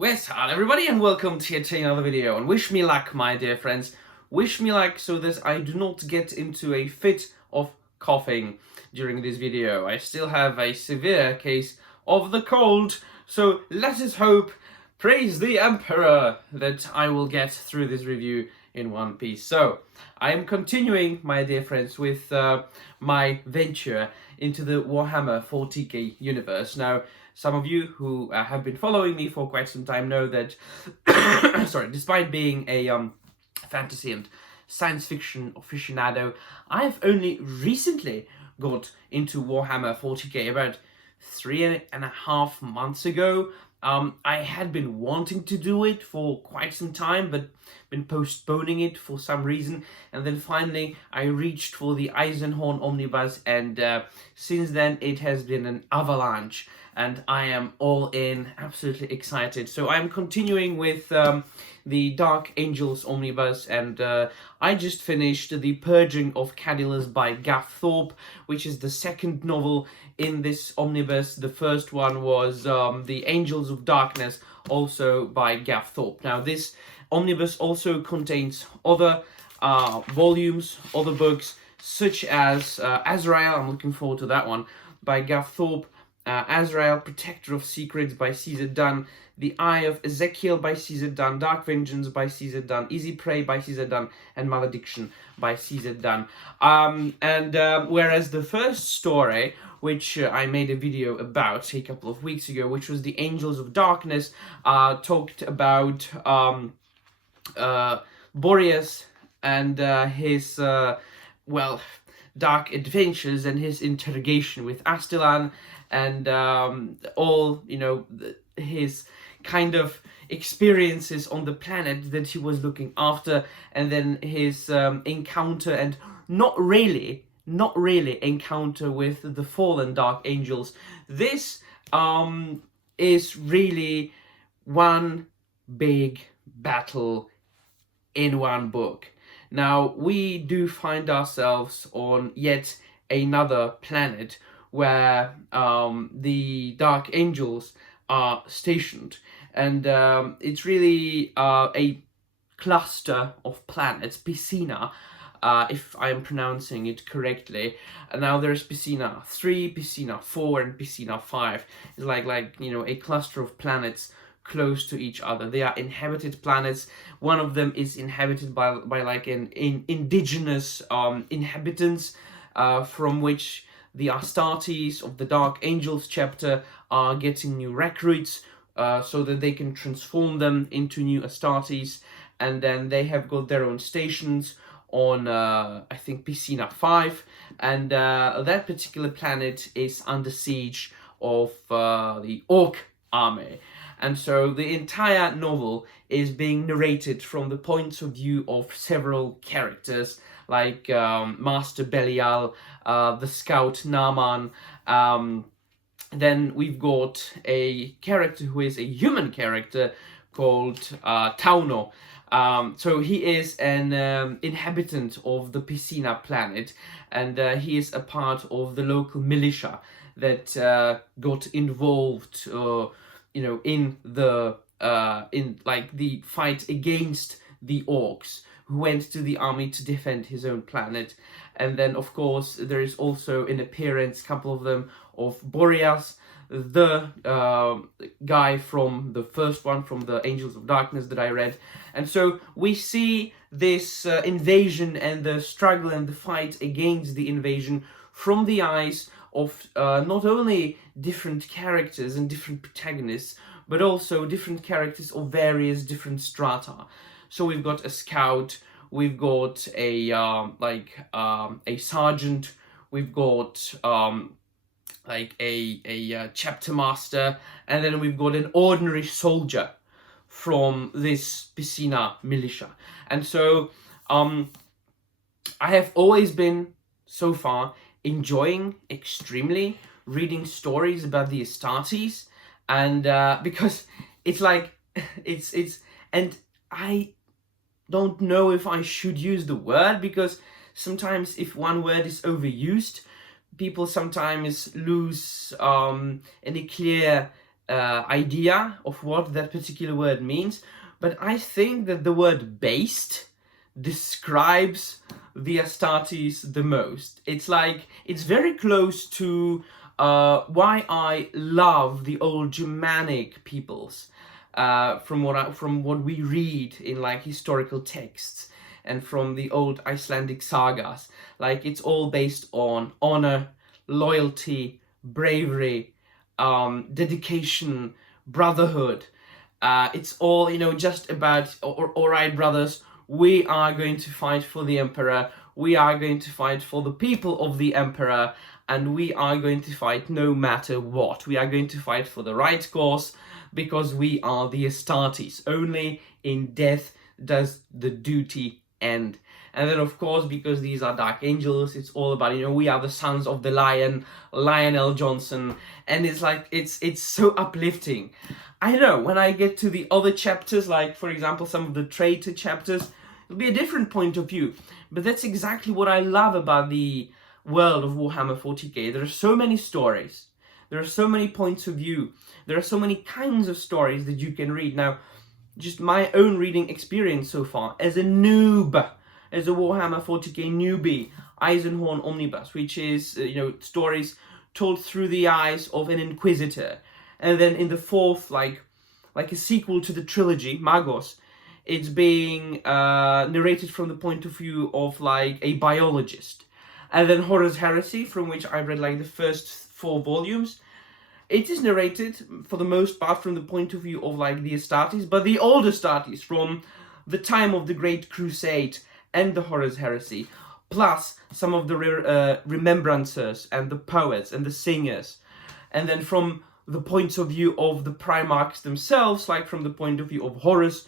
Yes, hello everybody and welcome to yet another video, and wish me luck, my dear friends. Wish me luck so that I do not get into a fit of coughing during this video. I still have a severe case of the cold, so let us hope, praise the Emperor, that I will get through this review in one piece. So, I am continuing, my dear friends, with my venture into the Warhammer 40k universe. Now, some of you who have been following me for quite some time know that, sorry, despite being a fantasy and science fiction aficionado, I've only recently got into Warhammer 40k about 3.5 months ago. I had been wanting to do it for quite some time, but been postponing it for some reason, and then finally I reached for the Eisenhorn Omnibus, and since then it has been an avalanche, and I am all in, absolutely excited. So I'm continuing with the Dark Angels Omnibus, and I just finished The Purging of Kadillus by Gav Thorpe, which is the second novel in this omnibus. The first one was The Angels of Darkness, also by Gav Thorpe. Now this omnibus also contains other volumes, other books, such as Azrael, I'm looking forward to that one, by Gav Thorpe, Azrael, Protector of Secrets by Caesar Dunn, The Eye of Ezekiel by Caesar Dunn, Dark Vengeance by Caesar Dunn, Easy Prey by Caesar Dunn, and Malediction by Caesar Dunn. Whereas the first story, which I made a video about a couple of weeks ago, which was The Angels of Darkness, talked about Boreas and his, dark adventures and his interrogation with Astelan, and all, his kind of experiences on the planet that he was looking after, and then his encounter, and not really encounter with the fallen Dark Angels. This is really one big battle in one book. Now, we do find ourselves on yet another planet where the Dark Angels are stationed, and it's really a cluster of planets, Piscina, if I am pronouncing it correctly. And now there's Piscina 3, Piscina 4, and Piscina 5. It's like a cluster of planets close to each other. They are inhabited planets. One of them is inhabited by like an indigenous inhabitants, from which the Astartes of the Dark Angels chapter are getting new recruits, so that they can transform them into new Astartes, and then they have got their own stations on I think Piscina 5, and that particular planet is under siege of the Orc army. And so the entire novel is being narrated from the points of view of several characters, like Master Belial, the Scout Naaman. Then we've got a character who is a human character called Tauno. So he is an inhabitant of the Piscina planet, and he is a part of the local militia that got involved in the the fight against the orcs, who went to the army to defend his own planet. And then, of course, there is also an appearance, couple of them, of Boreas, the guy from the first one, from the Angels of Darkness that I read. And so we see this invasion and the struggle and the fight against the invasion from the eyes of not only different characters and different protagonists, but also different characters of various different strata. So we've got a scout, we've got a sergeant, we've got a chapter master, and then we've got an ordinary soldier from this Piscina militia. And so I have always been, so far, enjoying extremely reading stories about the Astartes, and because it's and I don't know if I should use the word, because sometimes if one word is overused, people sometimes lose any clear idea of what that particular word means, but I think that the word based describes the Astartes the most. It's like, it's very close to why I love the old Germanic peoples, from what we read in like historical texts and from the old Icelandic sagas. Like, it's all based on honor, loyalty, bravery, dedication, brotherhood. It's all, just about, all right, brothers, we are going to fight for the emperor, we are going to fight for the people of the emperor, and we are going to fight no matter what. We are going to fight for the right cause, because we are the Astartes. Only in death does the duty end. And then, of course, because these are dark angels, it's all about, we are the sons of the lion, Lionel Johnson, and it's like, it's so uplifting. I know, when I get to the other chapters, like, for example, some of the traitor chapters, it'll be a different point of view. But that's exactly what I love about the world of Warhammer 40k. There are so many stories. There are so many points of view. There are so many kinds of stories that you can read. Now, just my own reading experience so far, as a noob, as a Warhammer 40k newbie, Eisenhorn Omnibus, which is, stories told through the eyes of an Inquisitor. And then in the fourth, like a sequel to the trilogy, Magos, it's being narrated from the point of view of like a biologist. And then Horus Heresy, from which I read like the first 4 volumes, it is narrated for the most part from the point of view of like the Astartes, but the old Astartes from the time of the Great Crusade and the Horus Heresy, plus some of the remembrancers and the poets and the singers. And then from the points of view of the Primarchs themselves, like from the point of view of Horus.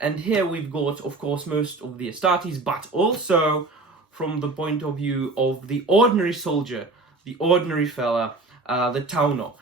And here we've got, of course, most of the Astartes, but also from the point of view of the ordinary soldier, the ordinary fella, the Tauno.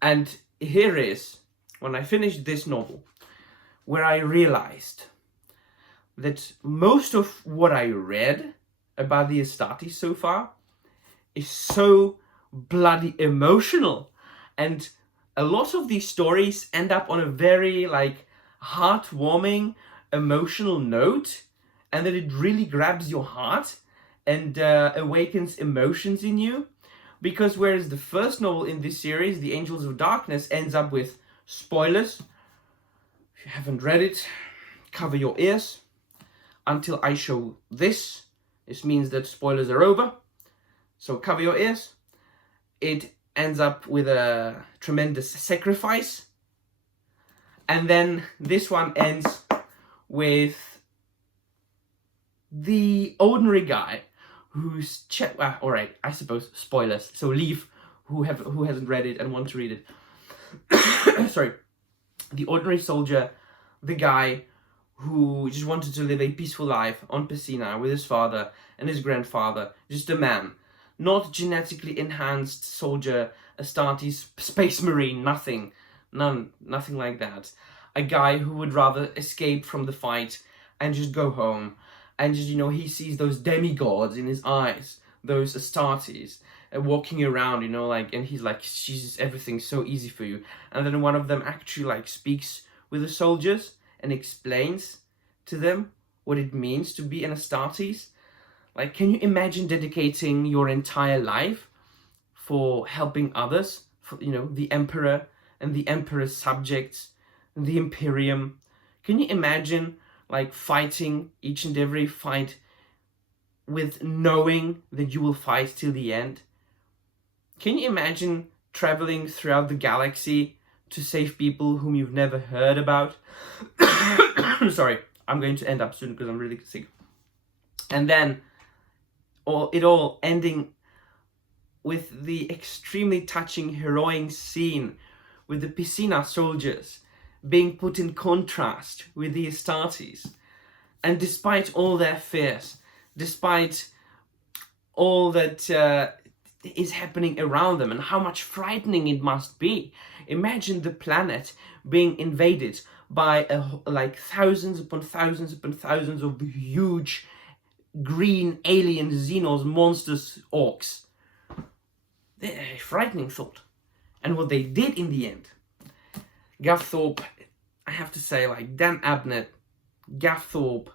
And here is, when I finished this novel, where I realized that most of what I read about the Astartes so far is so bloody emotional. And a lot of these stories end up on a very, like, heartwarming, emotional note, and that it really grabs your heart and awakens emotions in you. Because whereas the first novel in this series, The Angels of Darkness, ends up with spoilers, if you haven't read it, cover your ears until I show this. This means that spoilers are over, so cover your ears. It ends up with a tremendous sacrifice. And then this one ends with the ordinary guy who's alright, I suppose spoilers. So leave who hasn't read it and want to read it. Sorry. The ordinary soldier, the guy who just wanted to live a peaceful life on Pessina with his father and his grandfather, just a man. Not genetically enhanced soldier, Astartes, space marine, nothing like that. A guy who would rather escape from the fight and just go home. And just, he sees those demigods in his eyes, those Astartes, walking around, and he's like, Jesus, everything's so easy for you. And then one of them actually, speaks with the soldiers and explains to them what it means to be an Astartes. Like, can you imagine dedicating your entire life for helping others, for, the Emperor and the Emperor's subjects, and the Imperium? Can you imagine fighting each and every fight with knowing that you will fight till the end? Can you imagine traveling throughout the galaxy to save people whom you've never heard about? Sorry, I'm going to end up soon because I'm really sick. And then it all ending with the extremely touching, heroic scene with the Pessina soldiers being put in contrast with the Astartes. And despite all their fears, despite all that is happening around them and how much frightening it must be, imagine the planet being invaded by thousands upon thousands upon thousands of huge green alien xenos, monsters, orcs. They're a frightening thought. And what they did in the end, Gav Thorpe, I have to say, like Dan Abnett, Gav Thorpe,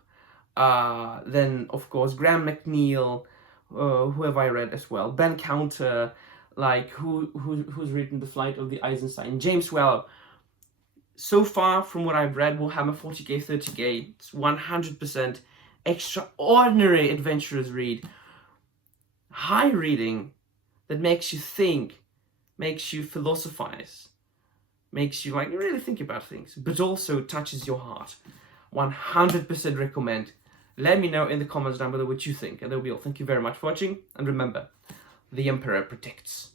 then of course Graham McNeil, who have I read as well? Ben Counter, like who's written The Flight of the Eisenstein? James Weller. So far from what I've read, Warhammer 40k, 30k, it's 100% extraordinary adventurous read. High reading that makes you think, makes you philosophize, makes you like really think about things, but also touches your heart. 100% recommend. Let me know in the comments down below what you think, and that'll be all. Thank you very much for watching, and remember, the Emperor protects.